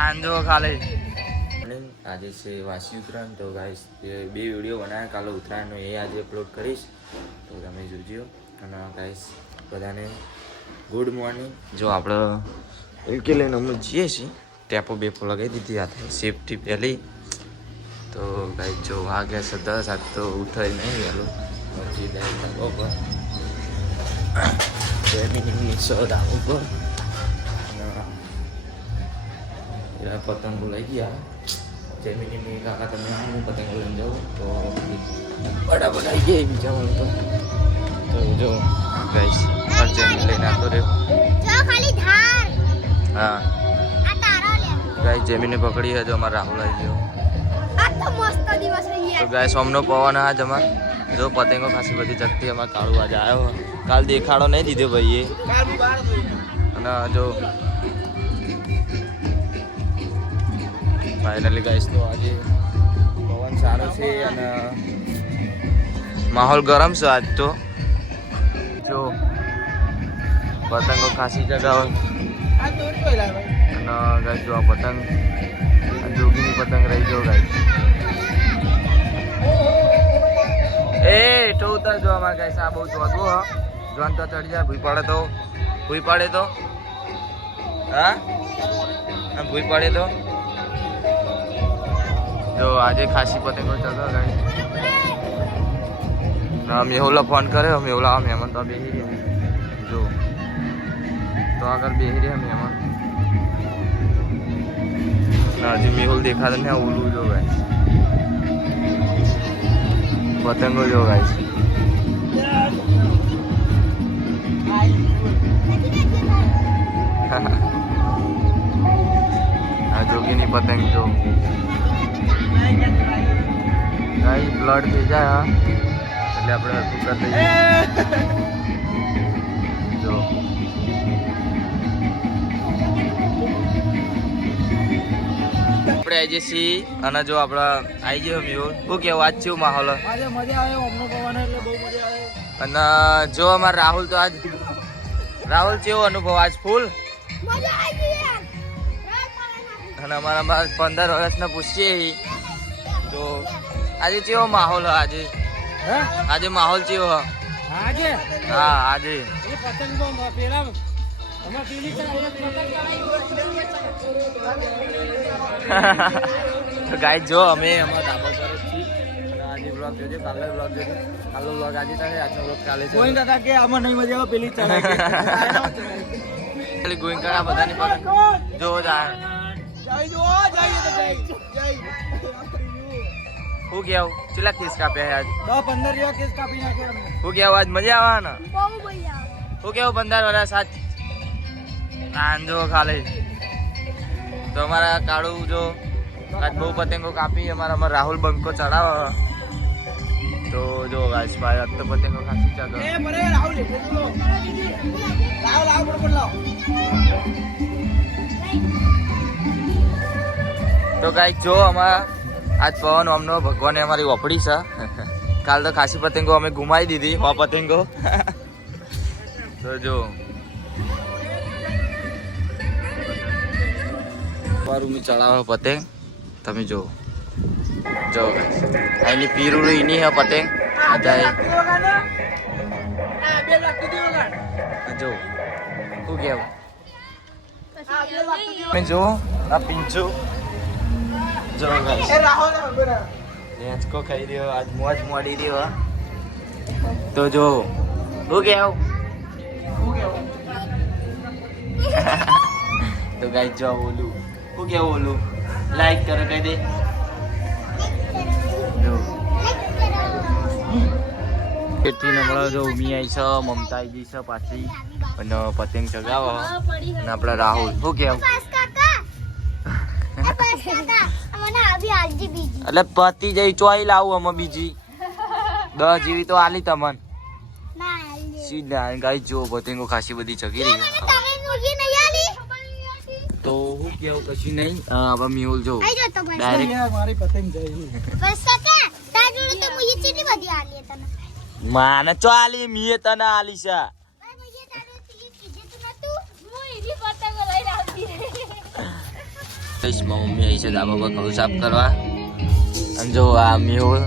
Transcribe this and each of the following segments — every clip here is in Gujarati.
આંજો ખાલી. આજે છે વાસી ઉત્તરાયણ, તો ગાઈસ બે વીડિયો બનાવ્યા કાલે ઉત્તરાયણનો એ આજે અપલોડ કરીશ. તો તમે જોજો. અને ગાઈસ બધાને ગુડ મોર્નિંગ જો આપણે એલકે લઈને અમે જઈએ છીએ. ટેપો બેપો લગાવી દીધી હાથે સેફટી પહેલી. તો ગાઈસ જો વાગ્યા છે દસ આજ તો ઉઠાઈ નહીં ગયેલો પછી ડાયરેક્ટ ઉપર. ઉપર. અને પતંગો લઈ ગયા જેમિની કાકા તમે kakak temen aku લઈને જાઉં તો jauh. Tuh. Pada બીજા aja તો તો જો tuh અર્જન્ટ લઈને આવતો રહ્યો જો ખાલી ધાર હા આ તારો લે ગાઈસ જેમીને પકડી છે જો અમારા રાહુલ આવી ગયો આ તો મસ્ત દિવસ રહી તો ગાઈસ અમનો પવન આજ અમાર જો પતંગો ખાસી બધી જગતી અમાર કાળુ આજે આવ્યો કાલ દેખાડો નહીં દીધો ભાઈએ અને જો ફાઇનલી ગાઈસ તો આજે પવન સારો છે અને માહોલ ગરમ છે આજ તો. જો, પતંગો ખાસી જગાવે અને ગાઈસ જો આ પતંગ જોગીની પતંગ રહી ગયો ગાઈસ એ, તો ઉતર જો અમાર ગાઈસ આ બહુ જોગો, હ. જોન તો ચડી જાય, ભૂઈ પડે તો. ભૂઈ પડે તો. હા, ભૂઈ પડે તો. જો આજે ખાસી પતંગો ચલો ના મેહુલા ફોન કર્યો મેહુલા મહેમાન તો બેસી રહ્યા. જો. તો આગળ બેસી રહ્યા મહેમાન ના હજી મેહુલ દેખાતો ને ઓલું જો ગાઈસ પતંગો જો ગાઈસ આ જોગીની પતંગ જો. ગાઈ બ્લડ થઈ જાય હા. એટલે આપણે હરકું થઈ જો. આપણે આવી જઈએ છીએ અને જો આપણે આવી ગયો મેહુલ શું કેવું આજ કેવું માહોલ? હ? આજે મજા આવે અમનો પવન એટલે બહુ મજા આવે. અને જો અમારે રાહુલ તો આજ રાહુલ કેવો અનુભવ? આજ ફૂલ મજા આવી ગઈ અને અમારા પંદર વર્ષના પૂછીએ. તો આજે કેવો માહોલ આજે? આજે માહોલ કેવો આજે? હા આજે. ગાઈડ જો અમે અમારા ધાબા પર આજે બ્લોગ જોજો કાલે બ્લોગ જોજો. બ્લોગ આજે ચાલે આજનો બ્લોગ કાલે કોઈ દાદા કે આમાં નહીં મજા આવે પેલી બધાની જા જય જો જય જય જય હું કેવું? ચેલા ખીસ કાપ્યા આજ? દસ પંદર જેવા કેસ કાપી નાખે હું કેવું આજ મજા આવે ને બહુ મજા આવે. હું કેવું પંદર વર્ષ આજ? આંજો ખાલી. તો અમારા કાળુ જો આજ બહુ પતંગો કાપી અમારા અમારા રાહુલ બંકો ચડાવે. તો જો ગાઈસભાઈ આજ તો પતંગો ખાસી ચાલો એ રાહુલ લાવ લાવ બરોબર લાવ. તો ગાઈ જો અમારા આજ પવન અમનો ભગવાને અમારી વપડી છે. કાલ તો ખાસી પતંગો અમે ગુમાવી દીધી હો પતંગો. તો જો. મારું મેં ચડાવે પતંગ. તમે જો. જો એની પીરું એની હે પતંગ. અજાય જો. શું કેવું જો આ પિંચુ. જો ખાઈ રહ્યો આજ મોજ મોડી રહ્યો તો જો હું કેવું? તો ગાઈ જો ઓલું. હું કેવું ઓલું? લાઈક કરો કહી દે. જો. નમળો નમળા જો ઉમી આવી છે મમતા આવી છે પાછી. અને પતંગ ચગાવો અને આપણા રાહુલ. શું કેવું? મને આવી આલજી બીજી. એટલે પતિ જઈ ચોઈ લાવું અમે બીજી. દસ જેવી તો આલી તમને. ના સીધા ગાઈ જો પતંગો ખાસી બધી ચગી રહી છે. તમે મુજી નહીં આલી? તો હું કેવું કશું નહીં. હવે મ્યુલ જો. ડાયરેક્ટ મારી પતંગ જઈ માને ચો આલી મીએ તને આલી છે ભાઈ મુજી કહીશમાં મમ્મી આવી છે ધાબા પર ઘઉં સાફ કરવા. અને જો આ મેહુલ,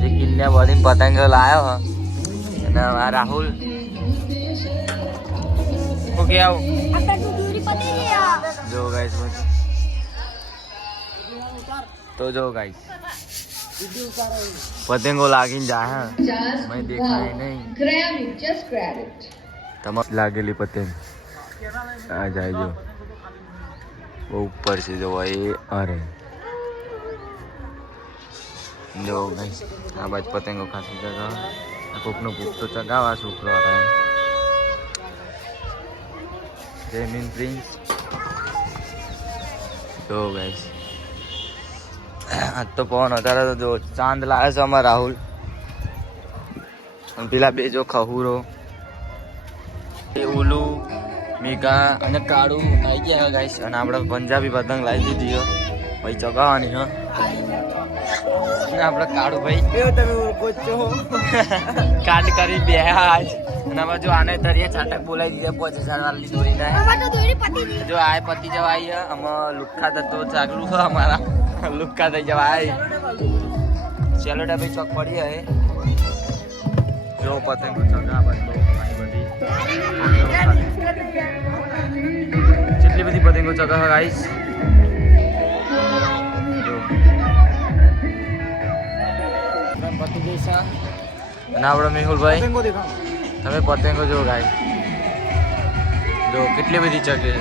જે કિલ્લા ભરીને પતંગ લાવ્યો અને આ રાહુલ. ઓકે આવ? જો ગાઈસ તો જો ગાઈસ. પતંગો લાગીને જાય મેં દેખાય નહીં. તમારે લાગેલી પતંગ. આ જાય જો. બહુ ઉપર છે જો એ અરે. જો ભાઈ આ બાજુ પતંગો ખાસી જગા કોકનો ભૂખ તો ચગાવા છોકરો જય મીન પ્રિન્સ. જો ગાઈસ આજ તો પવન અત્યારે તો જો ચાંદ લાવે છે અમારા રાહુલ. અને પેલા બે જો ખહુરો. એ ઉલુ મીકા અને કાળુ આવી ગયા ગાઈસ અને આપણે પંજાબી પતંગ લાવી દીધી હો. ભાઈ ચગાવવાની હો. અને આપણે કાળુ ભાઈ. તમે કોચો કાટ કરી બે આજ અને હવે જો આને તરીએ છાટક બોલાવી દીધા પોચ હજાર વાળી દોરી ના અમાર તો દૂરી પતી ગઈ. જો આ પતિ જવા આવી હે. આમાં લુખ્ખા તત્વો ચાગલું છે અમારા. લુખ્ખા થઈ જવા આવી ચેલો ડબી ચોક પડી હે. જો પતંગ ચગા બધી કેટલી બધી પતંગો ગાઈસ જો અને આપણો મેહુલભાઈ. તમે પતંગો જો ગાય જો કેટલી બધી ચગે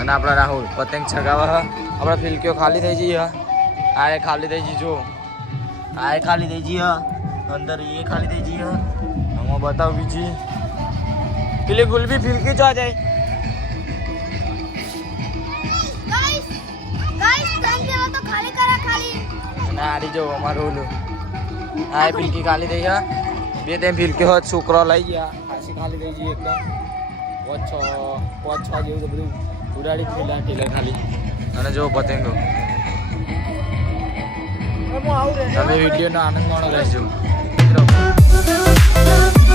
અને આપણા રાહુલ, પતંગ ચગાવવા આપણા ફિલકીઓ ખાલી થઈ જઈ હ એ ખાલી થઈ જઈ જો આ ખાલી થઈ જઈ અંદર એ ખાલી થઈ જઈ આમાં બતાવ બીજી. પેલી ગુલબી ફિલકી ચા જાય? આરી જો, અમારું ઓલું. આ ફિલકી ખાલી હ ફિલકી હોત, છોકરો લઈ ગયા. ખાસી ખાલી થઈ ગઈ એકદમ. પાંચ છ પાંચ છ જેવું તો બધું ઉડાડી દીધેલા ટેલર ખાલી. અને જો, પતંગો. હું તમે આનંદ માણો રહેજો તો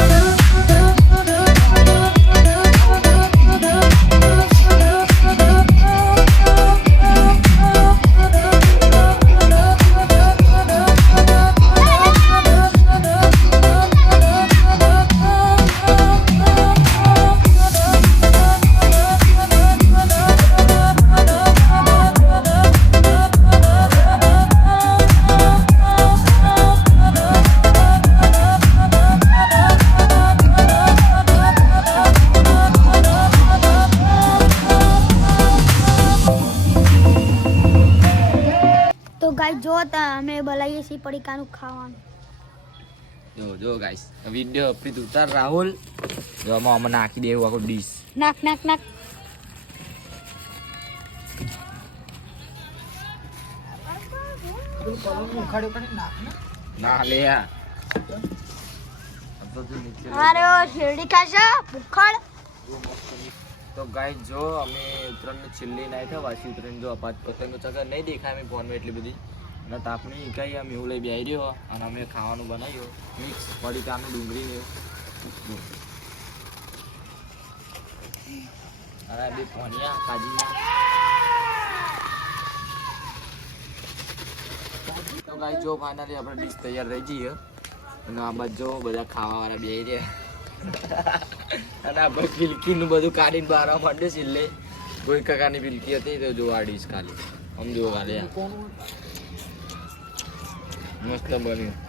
ગાઈસ અમે બોલાવીએ છીએ પડીકાનું ખાવાનું. જો જો ગાઈસ વીડિયો અપીત ઉતાર રાહુલ જો આમાં અમે નાખી દેવું આખું ડીશ નાખ કરી નાખ. ને લે આ. અરે શેરડી ખાશે? ભૂખડ? તો ગાઈ જો અમે ઉત્તરાયણ છેલ્લી નાઈ વાસી ઉત્તરાયણ જો અપાત પતંગો ચગર નહીં દેખાય અમે ફોનમાં એટલી બધી. અને તાપણી કઈ આ એવું લઈ બેહી રહ્યો અને અમે ખાવાનું બનાવ્યું. મિક્સ પડીકાનું ડુંગળી ને અને બે પોનિયા, કાજીના. તો ગાઈ જો ફાઇનલી આપણે ડીશ તૈયાર થઈ જઈએ અને આ બાજુ જો બધા ખાવા વાળા બેહી રહ્યા. અને આપણે ફિલકીનું બધું કાઢીને બહાર માંડ્યું છે એટલે. કોઈ કાકાની ફિલકી હતી તો જો આ ડીશ ખાલી. આમ જો ખાલી. મસ્ત બન્યું